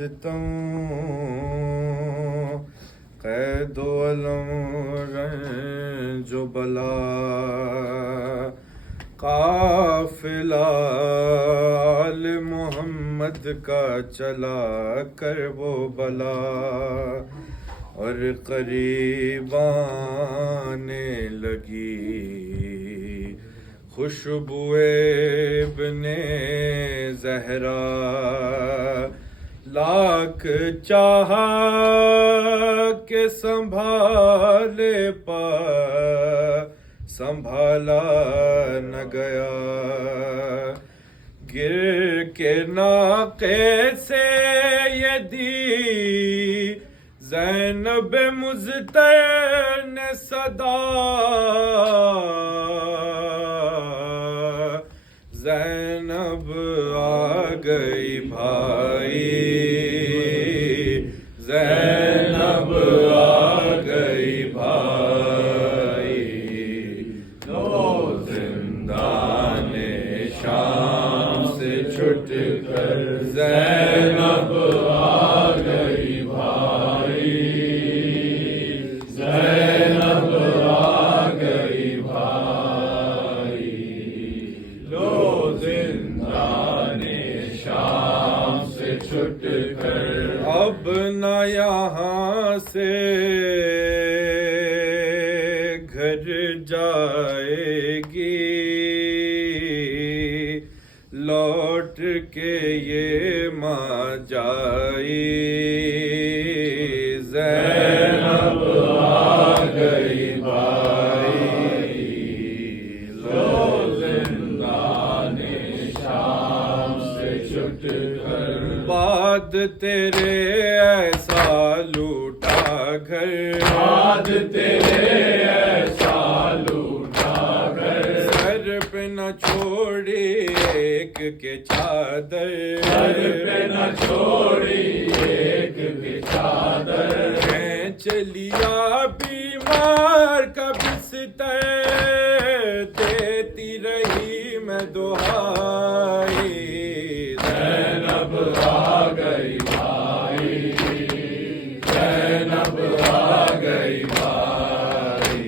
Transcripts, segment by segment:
ستم قید و علم رنج و بلا قافلہ آل محمد کا چلا کرب و بلا اور قریب آنے لگی خوشبوئے ابن زہرا لاکھ چاہا کہ سنبھالے پا سنبھالا نہ گیا گر کے ناقے سے یہ دی زینب مزتر نے صدا زینب آ گئی بھائی زینب آ گئی بھائی لو زندان شام سے چھٹ کر زینب آ گئی بھائی زینب آ گئی بھائی لو زندان شام سے چھٹ کر اب نہ یہاں سے گھر جائے گی لوٹ کے یہ ماں جائی زینب آ گئی بھائی لو زندان شام سے چھٹ کر بعد تیرے ایسا لوٹا گھر بعد تیرے ایسا لوٹا گھر سر پہ نہ چھوڑی ایک کے چادر سر پہ نہ چھوڑی ایک کے چادر کھینچ لیا بیمار کا بستر دیتی رہی میں دعائی زینب آ گئی بھائی زینب آ گئی بھائی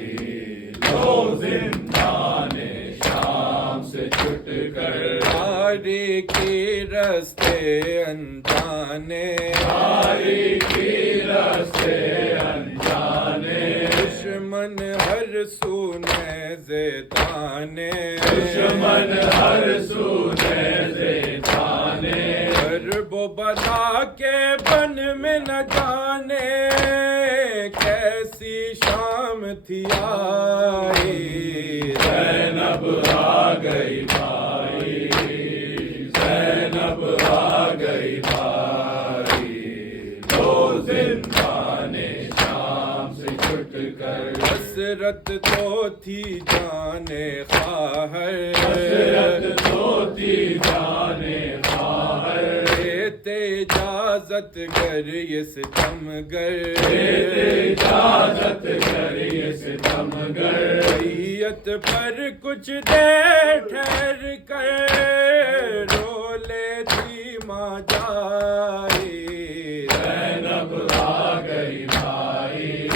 لو زندان شام سے چھٹ کر تاریکی رستے انجانے تاریکی رستے انجانے دشمن ہر سو نیزے تانے دشمن ہر سو نیزے تانے حرب و بلا کے بن میں نہ جانے کیسی شام تھی آئی زینب آ گئی بھائی زینب آ گئی بھائی لو زندان شام سے چھٹ کر حسرت تو تھی جانے خواہر حسرت تو تھی جانے خواہر دیتے اجازت گر یہ ستمگر دیتے اجازت گر یہ ستمگر بیعت پر کچھ دیر ٹھہر کر رو لیتی ماں جائی زینب آ گئی بھائی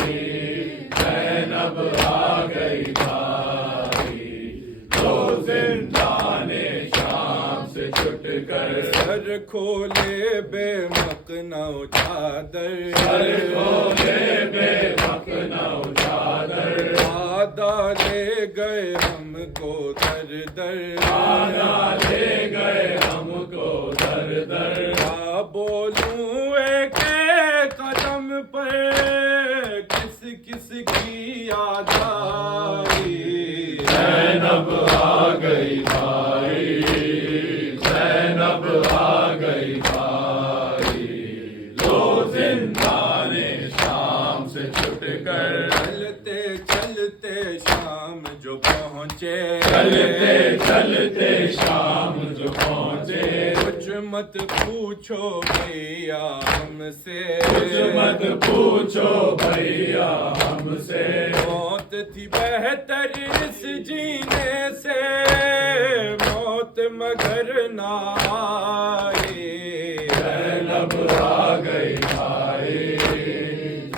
زینب آ گئی بھائی لو زندان شام سے چھٹ کر سر کھولے بے مقنع چادر سر کھولے بے مقنع چادر آدھا لے گئے ہم کو در در آدھا لے گئے ہم کو در در کیا بولوں ایک قدم پر کس کس کی یاد آئی زینب آ گئی بھائی زینب آ گئی بھائی لو زندان شام سے چھٹ کر چلتے چلتے شام جو پہنچے چلتے چلتے شام جو پہنچے کچھ مت پوچھو بھیا ہم سے کچھ مت پوچھو بھیا ہم سے موت تھی بہتر اس جینے سے موت مگر نہ آئی زینب آ گئی بھائی،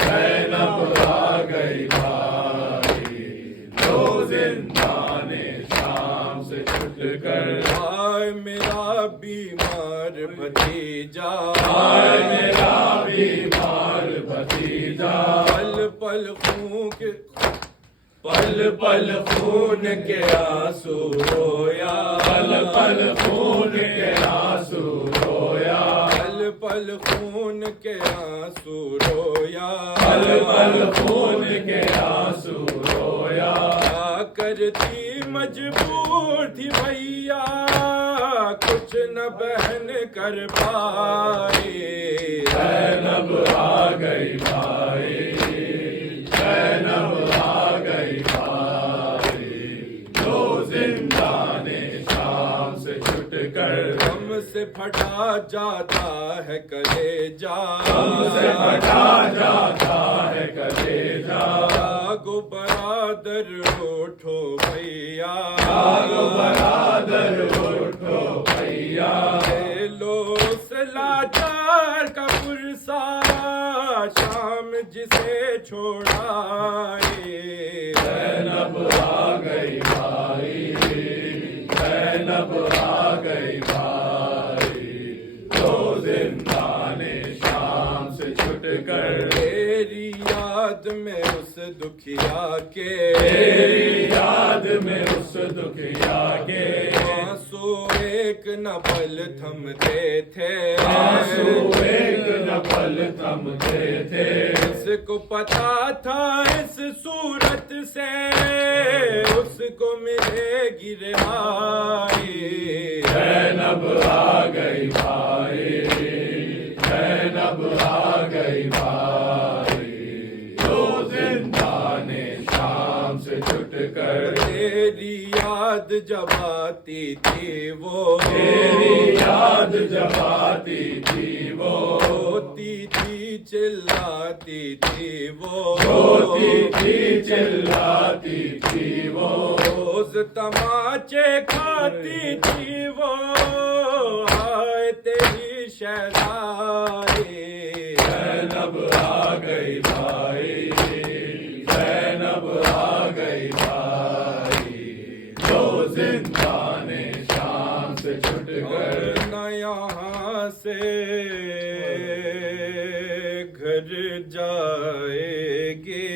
زینب آ گئی بھائی، لو زندان شام سے چھٹ کر آئے میرا بیمار بھتیجا، آئے میرا بیمار بھتیجا، پل پل خون کے پل پل خون کے آنسو رویا، پل پل خون کے آنسو رویا، پل پل خون کے آنسو رویا، پل پل خون کے آنسو رویا، کرتی مجبور تھی بھیا، کچھ نہ بہن کر پائی، زینب آ گئی بھائی، زینب آ گئی بھائی، لو زندان شام سے چھٹ کر غم سے پھٹا جاتا ہے کلیجا، غم سے پھٹا جاتا ہے کلیجا، جاگو برادر اٹھو بھیا، جاگو برادر اٹھو بھیا، لے لو اس لاچار کا پرسا، شام جسے چھوڑائے، زینب آ گئی بھائی، زینب آ گئی بھائی، لو زندان شام سے چھٹ کر تیری یاد میں اس دکھیا کے، تیری یاد میں اس دکھیا کے آنسو ایک نہ پل تھمتے تھے، آنسو ایک نہ پل تھمتے تھے، اس کو پتا تھا اس صورت سے اس کو ملے گی رہائی، زینب آ گئی بھائی، زینب آ گئی بھائی، لو زندان شام سے چھٹ کر تیری یاد جب آتی تھی وہ، تیری یاد جب آتی تھی وہ، روتی تھی چلاتی تھی وہ، روتی تھی چلاتی تھی وہ، روز تماچے کھاتی تھی وہ، آئے تیری شہزادی، زینب آ گئی بھائی، زینب آ گئی بھائی، لو زندان شام سے چھٹ کر نہ یہاں سے گھر جائے گی،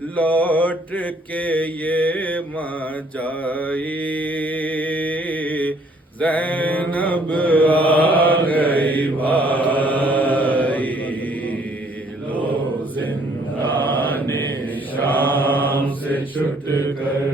لوٹ کے یہ ماں جائی، زینب آ گئی بھائی، لو زندان شام سے چھٹ کر